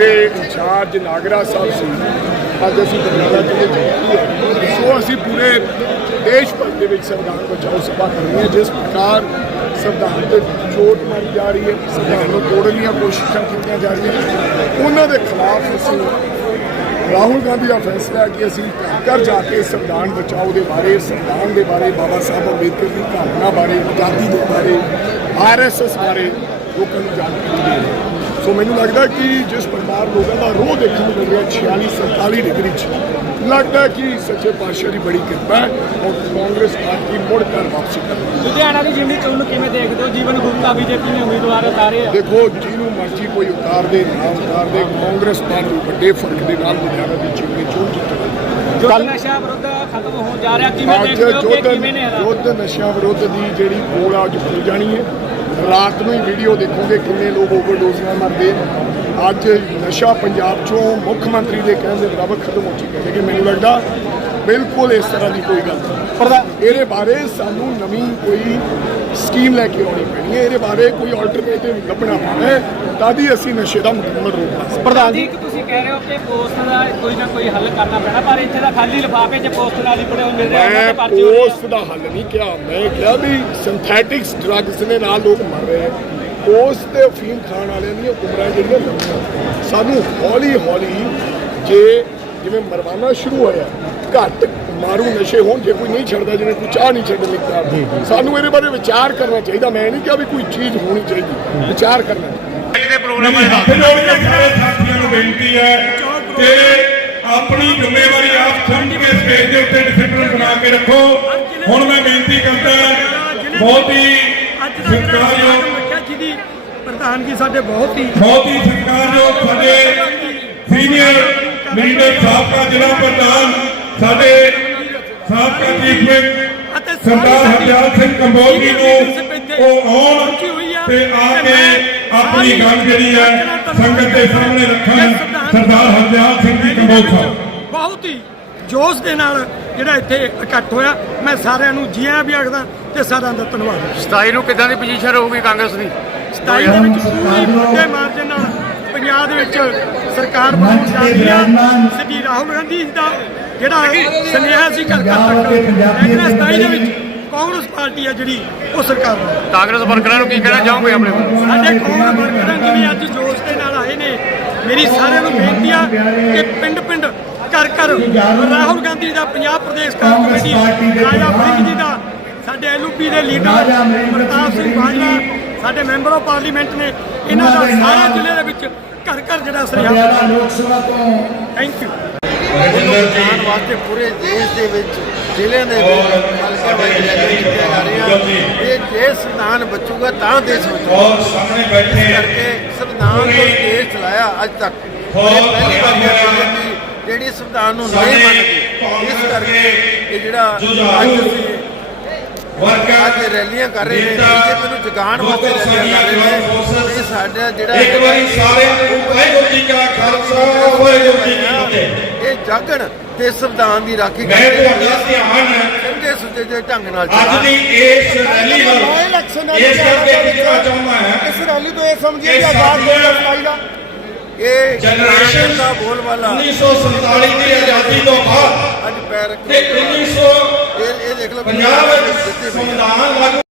ਮੇਰੇ ਇੰਚਾਰਜ ਨਾਗਰਾ ਸਾਹਿਬ ਸੀ, ਅੱਜ ਅਸੀਂ ਬਰਨਾਲਾ ਜ਼ਿਲ੍ਹੇ ਚ ਸੋ ਅਸੀਂ ਪੂਰੇ ਦੇਸ਼ ਭਰ ਦੇ ਵਿੱਚ ਸੰਵਿਧਾਨ ਬਚਾਓ ਸਭਾ ਕਰ ਰਹੇ ਹਾਂ। ਜਿਸ ਪ੍ਰਕਾਰ ਸੰਵਿਧਾਨ ਤੇ ਚੋਟ ਮਾਰੀ ਜਾ ਰਹੀ ਹੈ, ਸੰਵਿਧਾਨ ਨੂੰ ਤੋੜਨ ਦੀਆਂ ਕੋਸ਼ਿਸ਼ਾਂ ਕੀਤੀਆਂ ਜਾ ਰਹੀਆਂ ਉਹਨਾਂ ਦੇ ਖਿਲਾਫ ਅਸੀਂ ਰਾਹੁਲ ਗਾਂਧੀ ਦਾ ਫੈਸਲਾ ਹੈ ਕਿ ਅਸੀਂ ਘਰ ਜਾ ਕੇ ਸੰਵਿਧਾਨ ਬਚਾਓ ਦੇ ਬਾਰੇ, ਸੰਵਿਧਾਨ ਦੇ ਬਾਰੇ, ਬਾਬਾ ਸਾਹਿਬ ਅੰਬੇਦਕਰ ਦੀ ਭਾਵਨਾ ਬਾਰੇ, ਆਜ਼ਾਦੀ ਦੇ ਬਾਰੇ ਆਰਐਸਐਸ ਬਾਰੇ ਲੋਕਾਂ ਨੂੰ ਜਾਣਕਾਰੀ ਦੇ ਰਹੇ ਸੋ ਮੈਨੂੰ ਲੱਗਦਾ ਕਿ ਜਿਸ ਪ੍ਰਕਾਰ ਲੋਕਾਂ ਦਾ ਰੋਹ ਦੇਖਣ ਨੂੰ ਮਿਲ ਰਿਹਾ 46 47 ਡਿਗਰੀ ਚ ਲੱਗਦਾ ਕਿ ਸੱਚੇ ਪਾਤਸ਼ਾਹ ਦੀ ਬੜੀ ਕਿਰਪਾ ਹੈ ਔਰ ਕਾਂਗਰਸ ਪਾਰਟੀ ਮੁੜ ਕਰ ਵਾਪਸੀ ਕਰ ਰਹੀ ਹੈ। ਲੁਧਿਆਣਾ ਦੀ ਜਿਮਨੀ ਚੋਣ ਨੂੰ ਕਿਵੇਂ ਦੇਖਦੇ ਹੋ? ਜੀਵਨ ਗੁਪਤਾ ਬੀਜੇਪੀ ਨੇ ਉਮੀਦਵਾਰ ਉਤਾਰੇ ਆ। ਦੇਖੋ ਜਿਹਨੂੰ ਮਰਜ਼ੀ ਕੋਈ ਉਤਾਰ ਦੇ ਨਾ ਉਤਾਰ ਦੇ ਕਾਂਗਰਸ ਪਾਰਟੀ ਵੱਡੇ ਫ਼ਰਕ ਦੇ ਨਾਲ ਲੁਧਿਆਣਾ ਦੀ ਵਿੱਚ ਚੋਣ ਜਿੱਤੇਗੀ ਜੋ ਨਸ਼ਾ ਵਿਰੁੱਧ ਖਤਮ ਹੋਣ ਜਾ ਰਿਹਾ ਕਿਵੇਂ ਦੇਖਦੇ ਹੋ ਕਿ ਕਿਵੇਂ ਨੇ ਯੁੱਧ ਨਸ਼ਿਆਂ ਵਿਰੁੱਧ ਦੀ ਜਿਹੜੀ ਪੋਲ ਆ ਅੱਜ ਖੁੱਲ ਜਾਣੀ ਹੈ। ਰਾਤ ਨੂੰ ਹੀ ਵੀਡੀਓ ਦੇਖੋਗੇ ਕਿੰਨੇ ਲੋਕ ਓਵਰਡੋਜ਼ ਨਾਲ ਮਰਦੇ। ਅੱਜ ਨਸ਼ਾ ਪੰਜਾਬ ਚੋਂ ਮੁੱਖ ਮੰਤਰੀ ਦੇ ਕਹਿਣ ਦੇ ਬਰਾਬਰ ਖਤਮ ਹੋ ਚੁੱਕਿਆ ਹੈ। ਮੈਨੂੰ ਲੱਗਦਾ ਬਿਲਕੁਲ ਇਸ ਤਰ੍ਹਾਂ ਦੀ ਕੋਈ ਗੱਲ ਨਹੀਂ। ਇਹਦੇ ਬਾਰੇ ਸਾਨੂੰ ਨਵੀਂ ਕੋਈ ਸਕੀਮ ਲੈ ਕੇ ਆਉਣੀ ਪੈਣੀ ਹੈ। ਇਹਦੇ ਬਾਰੇ ਕੋਈ ਆਲਟਰਨੇਟਿਵ ਲੱਭਣਾ ਪੈਣਾ ਹੈ। ਤਾਂ ਹੀ ਅਸੀਂ ਨਸ਼ੇ ਦਾ ਮੁਕੰਮਲ ਰੋਕ ਲਾ ਸਕਦੇ ਪ੍ਰਧਾਨ ਜੀ। ਤੁਸੀਂ ਕਹਿ ਰਹੇ ਹੋ ਕਿ ਪੋਸਟ ਦਾ ਕੋਈ ਨਾ ਕੋਈ ਹੱਲ ਕਰਨਾ ਪੈਣਾ ਪਰ ਇੱਥੇ ਦਾ ਖਾਲੀ ਲਿਫਾਫੇ 'ਚ ਪੋਸਟ ਨਾਲ ਹੀ ਬੜੇ ਹੋਏ ਮਿਲ ਰਹੇ ਉਹਨਾਂ ਮੈਂ ਦੇ ਪਰਚੇ ਹੋ ਰਹੇ। ਉਸ ਦਾ ਹੱਲ ਨਹੀਂ ਕਿਹਾ। ਮੈਂ ਕਿਹਾ ਵੀ ਸਿੰਥੈਟਿਕਸ ਡਰੱਗਸ ਦੇ ਨਾਲ ਲੋਕ ਮਰ ਰਹੇ ਆ। ਉਸ ਤੇ ਅਫੀਮ ਖਾਣ ਵਾਲਿਆਂ ਦੀਆਂ ਉਮਰਾਂ ਜਿਹੜੀਆਂ ਲੰਮੀਆਂ ਸਾਨੂੰ ਹੌਲੀ ਹੌਲੀ ਜੇ ਜਿਵੇਂ ਮਰਵਾਨਾ ਸ਼ੁਰੂ ਹੋਇਆ ਘੱਟ ਮਾਰੂ ਨਸ਼ੇ ਹੋਣ ਜੇ ਕੋਈ ਨਹੀਂ ਛੱਡਦਾ ਜਿਵੇਂ ਕੋਈ ਚਾਹ ਨਹੀਂ ਛੱਡਣ ਲੱਗਦਾ ਸਾਨੂੰ ਇਹਦੇ ਬਾਰੇ ਵਿਚਾਰ ਕਰਨਾ ਚਾਹੀਦਾ। ਮੈਂ ਨਹੀਂ ਕਿਹਾ ਵੀ ਕੋਈ ਚੀਜ਼ ਹੋਣੀ ਚਾਹੀਦੀ। ਵਿਚਾਰ ਕਰਨਾ ਜੋੜ ਕੇ ਸਾਰੇ ਸਾਥੀਆਂ ਨੂੰ ਬੇਨਤੀ ਹੈ ਕਿ ਆਪਣੀ ਜ਼ਿੰਮੇਵਾਰੀ ਆਪ ਸਮਝ ਕੇ ਸਟੇਜ ਦੇ ਉੱਤੇ ਡਿਸਪਲਿਨ ਬਣਾ ਕੇ ਰੱਖੋ। ਹੁਣ ਮੈਂ ਬੇਨਤੀ ਕਰਦਾ ਬਹੁਤ ਹੀ ਸਤਿਕਾਰਯੋਗ ਪ੍ਰੋਗਰਾਮ ਪ੍ਰਧਾਨਗੀ ਸਾਡੇ ਬਹੁਤ ਹੀ ਬਹੁਤ ਹੀ ਸਤਿਕਾਰਯੋਗ ਸਾਡੇ ਸੀਨੀਅਰ ਲੀਡਰ ਸਾਬਕਾ ਜ਼ਿਲ੍ਹਾ ਪ੍ਰਧਾਨ ਸਾਡੇ ਅਤੇ ਸਰਦਾਰ ਹਰਜਾਲ ਸਿੰਘ ਕੰਬੋਜ ਜੀ ਨੂੰ ਉਹ ਆਉਣ ਤੇ ਆ ਕੇ ਆਪਣੀ ਗੱਲ ਜਿਹੜੀ ਹੈ ਸੰਗਤ ਦੇ ਸਾਹਮਣੇ ਰੱਖਣ ਸਰਦਾਰ ਹਰਜਾਲ ਸਿੰਘ ਜੀ ਕੰਬੋਜ ਸਾਹਿਬ। ਬਹੁਤ ਹੀ ਜੋਸ਼ ਦੇ ਨਾਲ ਜਿਹੜਾ ਇੱਥੇ ਇਕੱਠ ਹੋਇਆ। ਮੈਂ ਸਾਰਿਆਂ ਨੂੰ ਜੀਆਂ ਵੀ ਆਖਦਾ ਤੇ ਸਾਰਿਆਂ ਦਾ ਧੰਨਵਾਦ। 27 ਨੂੰ ਕਿੱਦਾਂ ਦੀ ਪੋਜੀਸ਼ਨ ਰਹੂਗੀ ਕਾਂਗਰਸ ਦੀ? 27 ਦੇ ਵਿੱਚ ਪੂਰੀ ਵੱਡੇ ਮਾਰਜਨ ਨਾਲ ਪੰਜਾਬ ਦੇ ਵਿੱਚ ਸਰਕਾਰ ਬਣਾਉਣ ਜਾ ਰਹੀ ਸ੍ਰੀ ਰਾਹੁਲ ਗਾਂਧੀ ਜੀ ਦਾ ਜਿਹੜਾ ਸੁਨੇਹਾ ਸੀ ਘਰ ਘਰ ਤੱਕ ਲੇਕਿਨ 27 ਦੇ ਵਿੱਚ ਕਾਂਗਰਸ ਪਾਰਟੀ ਆ ਜਿਹੜੀ ਉਹ ਸਰਕਾਰ ਬਣਾਉ ਕਾਂਗਰਸ ਵਰਕਰਾਂ ਨੂੰ ਕੀ ਕਹਿਣਾ ਚਾਹੋਗੇ ਆਪਣੇ ਸਾਡੇ ਕੌਮ ਵਰਕਰਾਂ ਜਿਵੇਂ ਅੱਜ ਜੋਸ਼ ਦੇ ਨਾਲ ਆਏ ਨੇ ਮੇਰੀ ਸਾਰਿਆਂ ਨੂੰ ਬੇਨਤੀ ਆ ਕਿ ਪਿੰਡ ਪਿੰਡ ਘਰ ਘਰ ਰਾਹੁਲ ਗਾਂਧੀ ਦਾ ਪੰਜਾਬ ਪ੍ਰਦੇਸ਼ ਕਾਂਗਰਸ ਕਮੇਟੀ ਰਾਜਾ ਵੜਿੰਗ ਜੀ ਦਾ ਸਾਡੇ ਐਲਯੂਪੀ ਦੇ ਲੀਡਰ ਪ੍ਰਤਾਪ ਸਿੰਘ ਬਾਜਵਾ ਸਾਡੇ ਮੈਂਬਰ ਆਫ ਪਾਰਲੀਮੈਂਟ ਨੇ ਇਹਨਾਂ ਦਾ ਸਾਰਾ ਜ਼ਿਲ੍ਹੇ ਦੇ ਵਿੱਚ ਘਰ ਘਰ ਜਿਹੜਾ ਸੁਨੇਹਾ ਲੋਕ ਸਭਾ ਤੋਂ ਥੈਂਕ ਯੂ ਜਾਣ ਵਾਸਤੇ ਪੂਰੇ ਦੇਸ਼ ਦੇ ਵਿੱਚ ਜ਼ਿਲ੍ਹਿਆਂ ਦੇ ਵਿੱਚ ਹਲਕਿਆਂ ਵਿੱਚ ਰੈਲੀਆਂ ਕੀਤੀਆਂ ਜਾ ਰਹੀਆਂ ਇਹ ਜੇ ਸੰਵਿਧਾਨ ਬਚੂਗਾ ਤਾਂ ਦੇਸ਼ ਬਚੂਗਾ। ਔਰ ਸਾਹਮਣੇ ਇਸ ਬੈਠੇ ਕਰਕੇ ਸੰਵਿਧਾਨ ਤੋਂ ਦੇਸ਼ ਚਲਾਇਆ ਅੱਜ ਤੱਕ। ਪਹਿਲੀ ਵਾਰ ਜਿਹੜੀ ਸੰਵਿਧਾਨ ਨੂੰ ਨਹੀਂ ਮੰਨਦੀ। ਇਸ ਕਰਕੇ ਇਹ ਜਿਹੜਾ ਅੱਜ ਅਸੀਂ ਅੱਜ ਰੈਲੀਆਂ ਕਰ ਰਹੇ ਨੇ ਬੀਜੇਪੀ ਨੂੰ ਜਗਾਉਣ ਵਾਸਤੇ ਰੈਲੀਆਂ ਕਰ ਰਹੇ ਨੇ। ਇਹ ਸਾਡਾ ਜਿਹੜਾ ਇੱਕ ਵਾਰੀ ਸਾਰਿਆਂ ਨੂੰ ਵਾਹਿਗੁਰੂ ਜੀ ਕਾ ਖਾਲਸਾ ਵਾਹਿਗੁਰੂ ਜੀ ਕੀ ਫਤਿਹ। ਇਹ ਜਾਗਣ ਤੇ ਸੰਵਿਧਾਨ ਦੀ ਰਾਖੀ ਮੈਂ ਕਰਦੇ ਤੁਹਾਡਾ ਧਿਆਨ ਸਮਝੇ ਸੁਝੇ ਜਿਹੇ ਢੰਗ ਨਾਲ ਅੱਜ। ਦੀ ਇਸ ਰੈਲੀ ਵੱਲ ਇਸ ਕਰਕੇ ਖਿੱਚਣਾ ਚਾਹੁੰਦਾ। ਹਾਂ ਇਸ ਰੈਲੀ ਤੋਂ ਇਹ ਸਮਝੀਏ ਕਿ ਆਜ਼ਾਦ ਹੋਣ ਦਾ ਇਹ ਜਨਰੇਸ਼ਨ ਦਾ ਬੋਲ ਵਾਲਾ 1947 ਦੀ ਆਜ਼ਾਦੀ ਤੋਂ ਬਾਅਦ ਅੱਜ ਪੈਰ ਤੇ 1950 ਇਹ ਦੇਖ ਲਓ ਵਿੱਚ ਸੰਵਿਧਾਨ ਲਾਗੂ